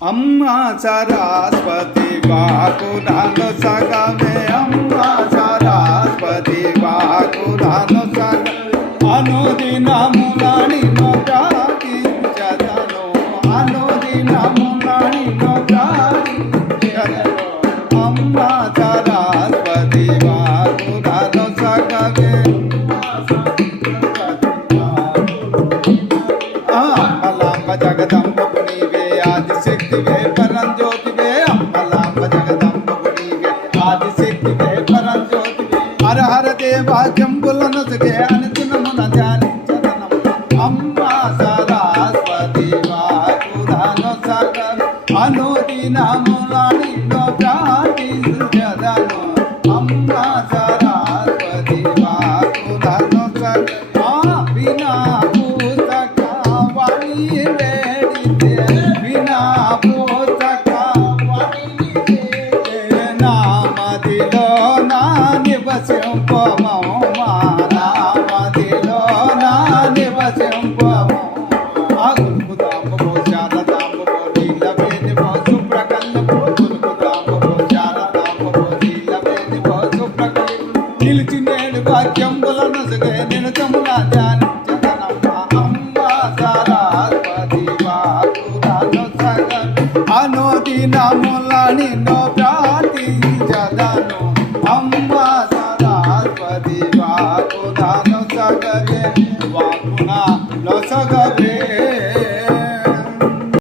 अम्मा सरस्वती बाकुधानो सगमे अम्मा सरस्वती बाकुधानो सग अनुदिनमुलानि नो प्रार्थिंचदनो अनुदिनमुलानि नो प्रार्थिंचदनो अम्मा सरस्वती बाकुधानो सगमे अम्बलांब जगदंब गुणीवे आदिशक्तिवे परंज्योतिवे अम्बलांब जगदंब गुणीवे आदिशक्तिवे परंज्योतिवे हर हर देवा जंबुलनसगे अनुदिनमुन ध्यानिंचदनम् अम्मा सरस्वती वाकुधानो सगम अनुदिनमुलानि नो प्रार्थिंचदनो अम्मा सरस्वती वाकुधानो सगम बिना बिना पुस्तक नामदिलो ना निवसिं पमौमा नामदिलो ना निवसिं पमौ गुरुकुदांब भो शारदांब भो नीलवेणि भो सुप्रकल्ल भो गुरुकुदांब भो शारदांब भो नीलवेणि भो सुप्रकल्ल నిలిచి నేడు వాక్యంబులనొసగే నిరతమున ధ్యానించదనమ్మ అమ్మ సరస్వతి వాకుధానో సగం అనుదినములని నో ప్రార్థించదను